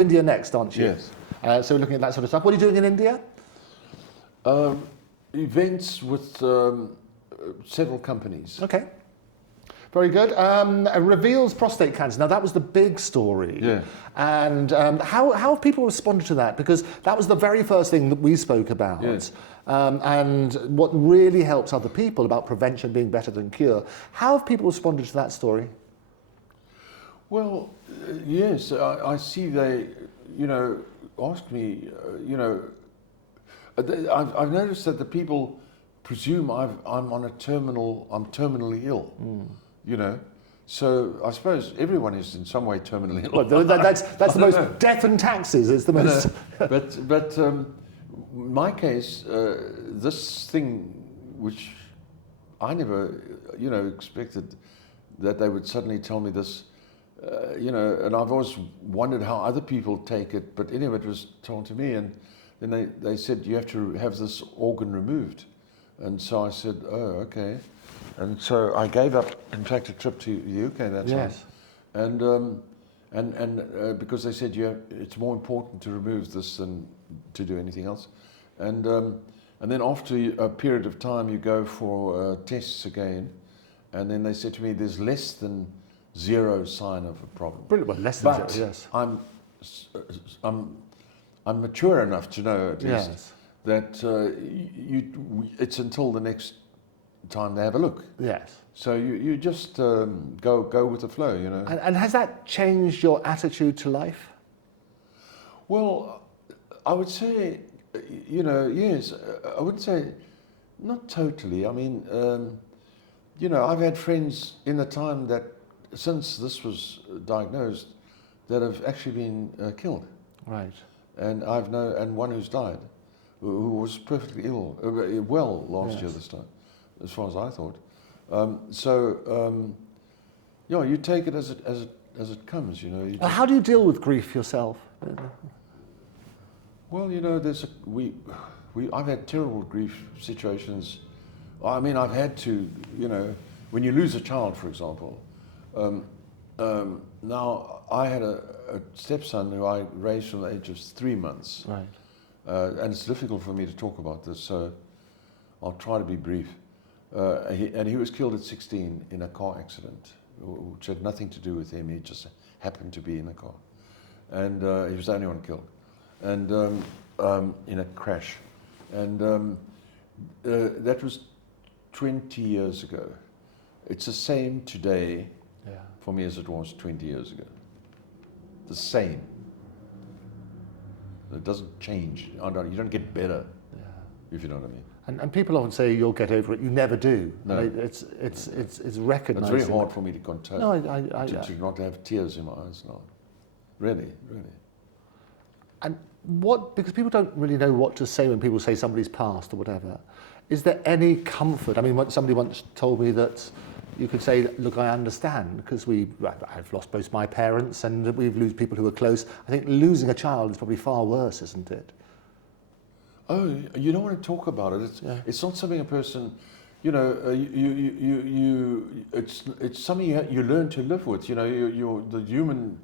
India next, aren't you? Yes. So we're looking at that sort of stuff. What are you doing in India? Events with several companies. Okay. Very good. Reveals prostate cancer. Now, that was the big story. Yeah. And how have people responded to that? Because that was the very first thing that we spoke about. Yes. And what really helps other people about prevention being better than cure. How have people responded to that story? Well, yes, I see they, ask me, I've noticed that the people presume I'm terminally ill, So I suppose everyone is in some way terminally ill. Well, that's the most death and taxes. It's the most. But in my case, this thing which I never, expected that they would suddenly tell me this, and I've always wondered how other people take it, but anyway, it was told to me, and then they said, you have to have this organ removed. And so I said, oh, okay. And so I gave up, in fact, a trip to the UK that time. Yes. And because they said it's more important to remove this than to do anything else. And then after a period of time, you go for tests again. And then they said to me, there's less than zero sign of a problem. Brilliant. Well, less than but zero, yes. I'm mature enough to know at least Yes. that it's until the next time they have a look. Yes. So you just go with the flow, And has that changed your attitude to life? Well, I would say, yes. I would say not totally. I mean, I've had friends in the time that, since this was diagnosed, that have actually been killed. Right. And and one who's died, who was perfectly well last year this time, as far as I thought. You take it as it comes, How do you deal with grief yourself? Well, I've had terrible grief situations. I mean, I've had to, when you lose a child, for example. Now, I had a stepson who I raised from the age of 3 months. Right. And it's difficult for me to talk about this, so I'll try to be brief. He was killed at 16 in a car accident, which had nothing to do with him. He just happened to be in a car. And he was the only one killed. And in a crash. And that was 20 years ago. It's the same today for me as it was 20 years ago. The same. It doesn't change. You don't get better, if you know what I mean. And people often say you'll get over it. You never do. No. It's recognising. It's very hard for me to contain. No, to not have tears in my eyes now. Really. And because people don't really know what to say when people say somebody's passed or whatever. Is there any comfort? I mean, somebody once told me that you could say, look, I understand, because I've lost both my parents and we've lost people who are close. I think losing a child is probably far worse, isn't it? Oh, you don't want to talk about it. It's not something a person, it's something you learn to live with. The human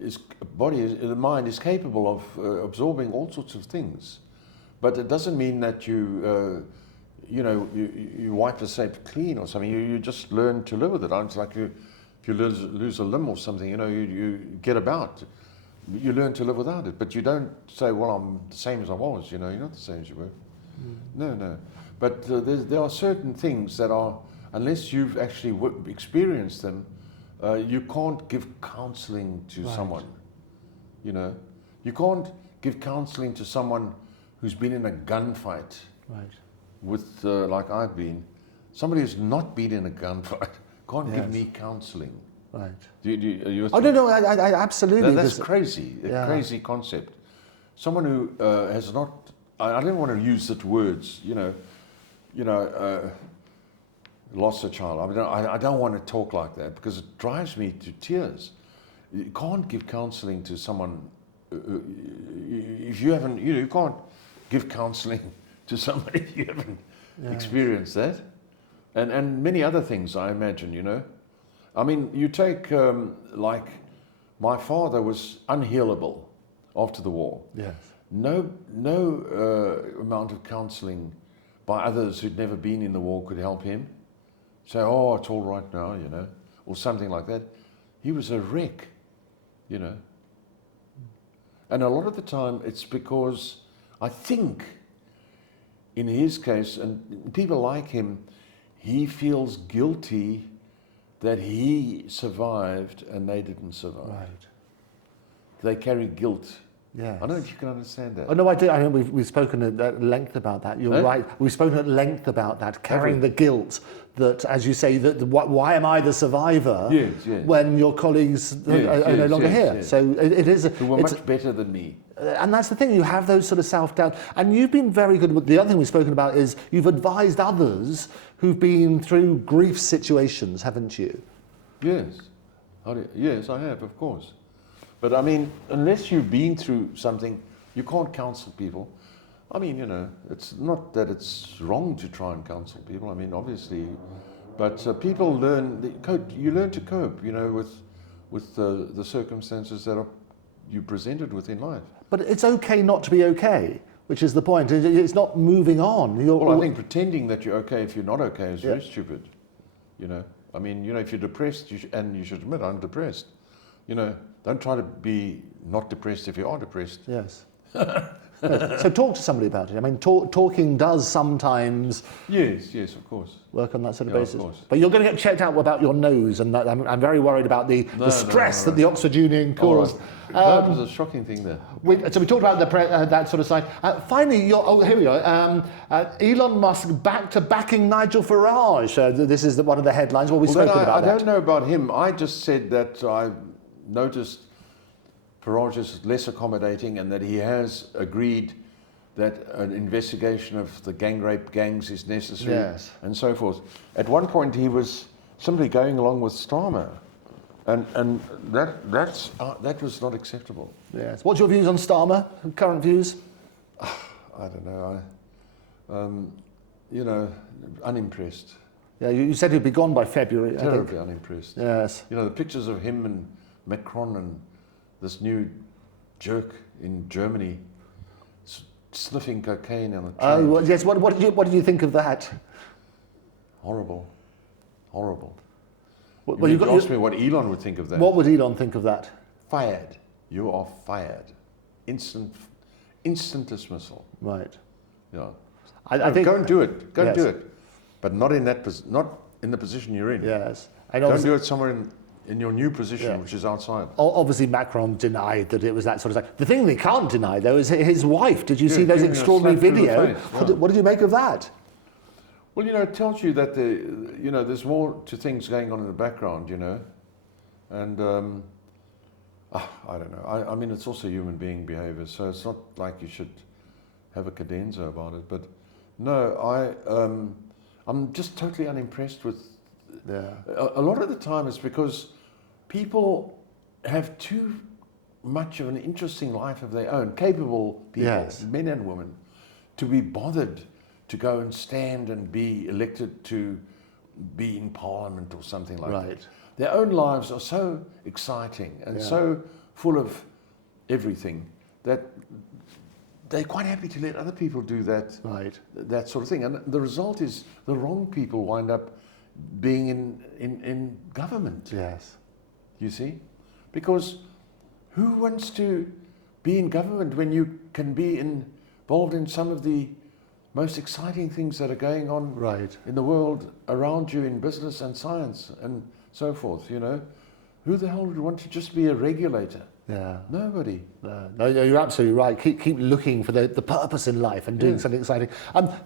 the mind is capable of absorbing all sorts of things, but it doesn't mean that you wipe the slate clean or something. You just learn to live with it. It's like if you lose a limb or something, you get about. You learn to live without it, but you don't say, well, I'm the same as I was, you're not the same as you were. No. But there are certain things that are, unless you've actually experienced them, you can't give counseling to someone, You can't give counseling to someone who's been in a gunfight with, like I've been. Somebody who's not been in a gunfight can't give me counseling. Right. No, I absolutely. That's crazy. A crazy concept. Someone who has not. I don't want to use such words. Lost a child. I don't want to talk like that because it drives me to tears. You can't give counselling to someone if you haven't. You can't give counselling to somebody if you haven't experienced that, and many other things. I imagine. I mean, you take, like, my father was unhealable. after the war. Yes. No amount of counselling by others who'd never been in the war could help him. Say, oh, it's all right now, you know, or something like that. He was a wreck, you know. And a lot of the time it's because I think in his case, and people like him, he feels guilty that he survived and they didn't survive. Right. They carry guilt. Yes. I don't know if you can understand that. Oh, no, I do. I mean, we've spoken at length about that. You're right. We've spoken at length about that, carrying the guilt that, as you say, that why am I the survivor when your colleagues are no longer here? Yes. So it is. Who were much better than me. And that's the thing, you have those sort of self-doubt. And you've been very good. The other thing we've spoken about is you've advised others who've been through grief situations, haven't you? Yes. Yes, I have, of course. But I mean, unless you've been through something, you can't counsel people. I mean, you know, it's not that it's wrong to try and counsel people. I mean, obviously, but people learn. You learn to cope, you know, with the circumstances that you presented with in life. But it's okay not to be okay, which is the point. It's not moving on. Well, I think pretending that you're okay if you're not okay is very stupid. You know, I mean, you know, if you're depressed, you should admit, I'm depressed. You know, don't try to be not depressed if you are depressed. Yes. So talk to somebody about it. I mean, talking does sometimes. Yes, of course. Work on that sort of basis. Of course. But you're going to get checked out about your nose, and that, I'm very worried about the stress that the Oxford Union caused. That was a shocking thing there. So we talked about that sort of side. Finally, here we go. Elon Musk back to backing Nigel Farage. This is one of the headlines. Well, we've spoken about that. I don't know about him. I just said that I noticed Farage is less accommodating and that he has agreed that an investigation of the gang rape gangs is necessary and so forth. At one point he was simply going along with Starmer, and that was not acceptable. Yes. What's your views on Starmer? Current views? I don't know. You know, unimpressed. Yeah, you said he'd be gone by February. Terribly unimpressed. Yes. You know, the pictures of him and Macron and this new jerk in Germany sniffing cocaine on a train. Oh, well, yes. What did you think of that? Horrible. Well, you asked me what Elon would think of that. What would Elon think of that? Fired. You are fired. Instant dismissal. Right. Yeah. I think go and do it. Go and do it. But not in the position you're in. Yes. And don't do it somewhere in your new position, which is outside. Obviously, Macron denied that it was that sort of thing. The thing they can't deny, though, is his wife. Did you see those extraordinary videos? What did you make of that? Well, you know, it tells you that there's more to things going on in the background, you know, and I don't know. I mean, it's also human being behaviour, so it's not like you should have a cadenza about it. But no, I'm just totally unimpressed with. A lot of the time, it's because people have too much of an interesting life of their own, capable people, men and women, to be bothered to go and stand and be elected to be in Parliament or something like that. Their own lives are so exciting and so full of everything that they're quite happy to let other people do that, that sort of thing. And the result is the wrong people wind up being in government. Yes. You see? Because who wants to be in government when you can be involved in some of the most exciting things that are going on in the world around you in business and science and so forth, you know? Who the hell would want to just be a regulator? Yeah. Nobody. No, you're absolutely right. Keep looking for the purpose in life and doing something exciting.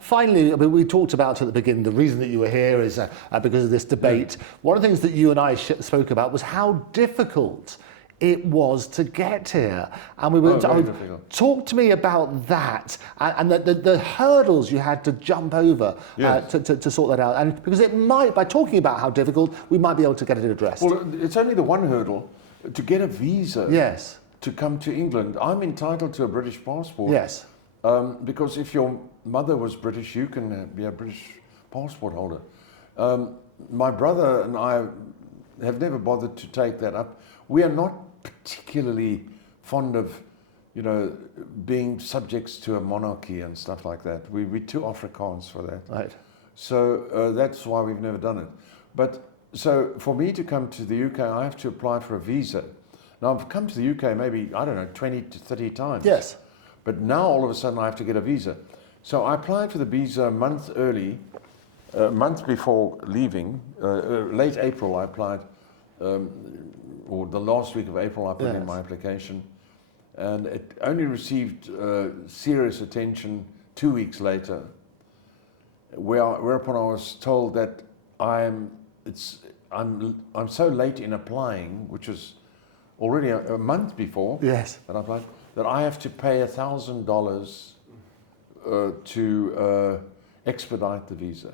Finally, I mean, we talked about at the beginning, the reason that you were here is because of this debate. One of the things that you and I spoke about was how difficult it was to get here. And we were talk to me about that and the hurdles you had to jump over to sort that out. And because it might, by talking about how difficult, we might be able to get it addressed. Well, it's only the one hurdle. To get a visa to come to England, I'm entitled to a British passport. Yes. Because if your mother was British, you can be a British passport holder. My brother and I have never bothered to take that up. We are not particularly fond of you know, being subjects to a monarchy and stuff like that. We're too Afrikaans for that. Right. So that's why we've never done it. But so for me to come to the UK, I have to apply for a visa. Now I've come to the UK maybe, I don't know, 20 to 30 times. Yes. But now all of a sudden I have to get a visa. So I applied for the visa a month early, a month before leaving, late April I applied, or the last week of April I put in my application. And it only received serious attention 2 weeks later, whereupon I was told that I'm so late in applying, which was already a month before Yes. that I applied, that I have to pay $1,000 to expedite the visa.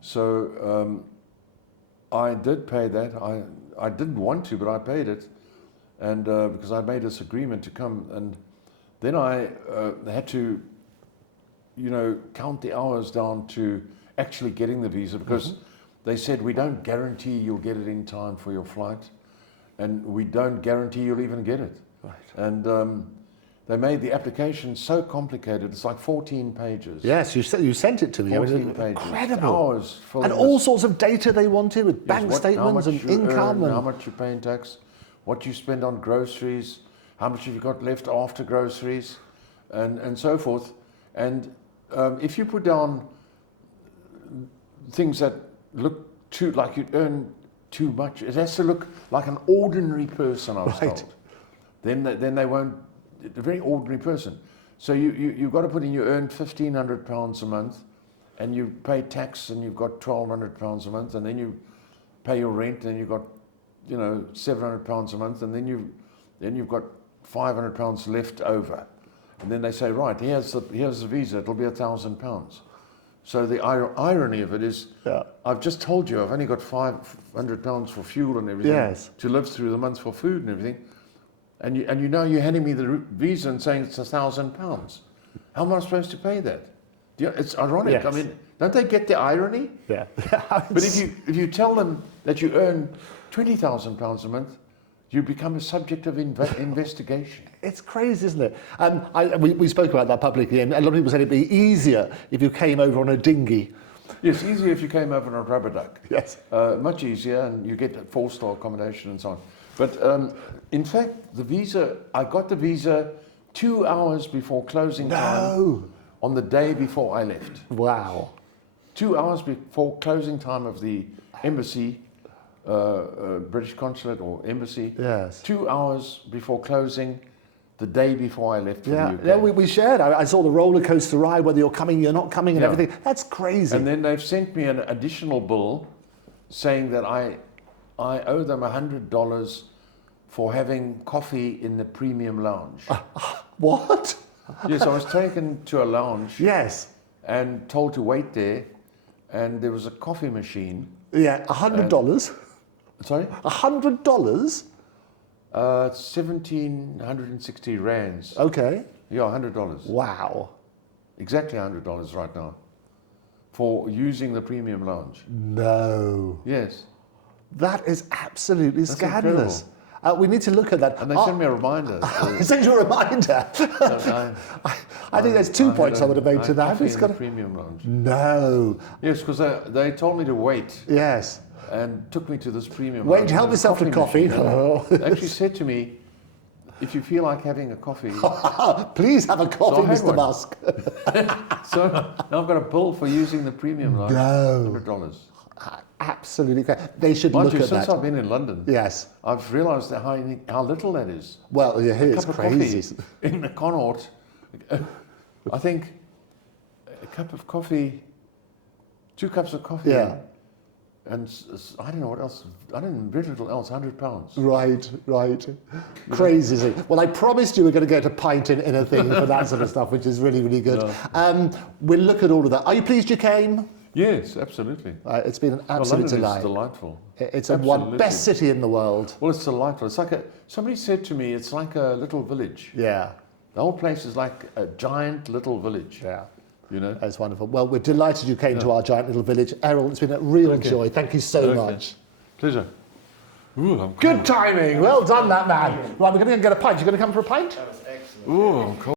So I did pay that. I didn't want to, but I paid it, and because I made this agreement to come, and then I had to, you know, count the hours down to actually getting the visa, because they said we don't guarantee you'll get it in time for your flight, and we don't guarantee you'll even get it. Right. And they made the application so complicated. It's like 14 pages. Yes, you sent it to me. 14 pages. Incredible. Hours full And of all this. sorts of data they wanted, with bank How statements much and you income. earn, And how much you pay in tax, what you spend on groceries, how much have you got left after groceries, and so forth. And if you put down things that look too like you earn too much, it has to look like an ordinary person, I was Right. told. Then they won't, a very ordinary person. So you've got to put in, you earn £1,500 a month, and you pay tax, and you've got £1,200 a month, and then you pay your rent, and you've got, you know, £700 a month, and then you've got £500 left over. And then they say, right, here's the visa, it'll be £1,000. So the irony of it is, I've just told you I've only got £500 for fuel and everything, Yes. to live through the month for food and everything, and you know you're handing me the visa and saying it's £1,000. How am I supposed to pay that? It's ironic. Yes. I mean, don't they get the irony? yeah. But if you tell them that you earn £20,000 a month, you become a subject of investigation. It's crazy, isn't it? We spoke about that publicly, and a lot of people said it'd be easier if you came over on a dinghy. Yes, easier if you came over on a rubber duck. Yes. Much easier, and you get 4-star accommodation and so on. But in fact, I got the visa 2 hours before closing time on the day before I left. Wow. 2 hours before closing time of the embassy, British consulate or embassy. Yes. 2 hours before closing, the day before I left for the UK. Yeah, we shared. I saw the roller coaster ride, whether you're coming, you're not coming, and Yeah. everything. That's crazy. And then they've sent me an additional bill saying that I owe them $100 for having coffee in the premium lounge. What? Yes, I was taken to a lounge Yes. and told to wait there, and there was a coffee machine. Yeah, $100. Sorry? $100? 1,760 rands. Okay. Yeah, $100. Wow. Exactly $100 right now for using the premium lounge. No. Yes. That is absolutely That's scandalous. We need to look at that. And they sent me a reminder. Send you a reminder. I think there's 2 points I would have made to that. Coffee It's in got the premium lounge. No. Yes, because they told me to wait Yes. and took me to this premium Wait, lounge. help There's yourself to coffee. machine. They actually said to me, if you feel like having a coffee. Please have a coffee, I had Mr. one. Musk. So now I've got a bill for using the premium lounge. No. $100. Absolutely. They should Mind look you, at since that. I've been in London, Yes. I've realised that how little that is. Well, yeah, it's Cup of crazy. coffee in the Connaught, I think a cup of coffee, 2 cups of coffee, Yeah. and I don't know what else. I don't know, very little else. £100. Right. Crazy. Isn't it? Well, I promised you we're going to get a pint in a thing for that sort of stuff, which is really, really good. No. We'll look at all of that. Are you pleased you came? Yes, absolutely. It's been an Well, absolute London delight. is delightful. It's a Absolutely. best city in the world. Well, it's delightful. It's like somebody said to me, it's like a little village. Yeah. The whole place is like a giant little village. Yeah. You know. That's wonderful. Well, we're delighted you came to our giant little village. Errol, it's been a real joy. Thank you so much. Pleasure. Ooh, I'm cold. Good timing. Well done, that man. Right, we're going to go and get a pint. You're going to come for a pint? That was excellent. Ooh, I'm cold.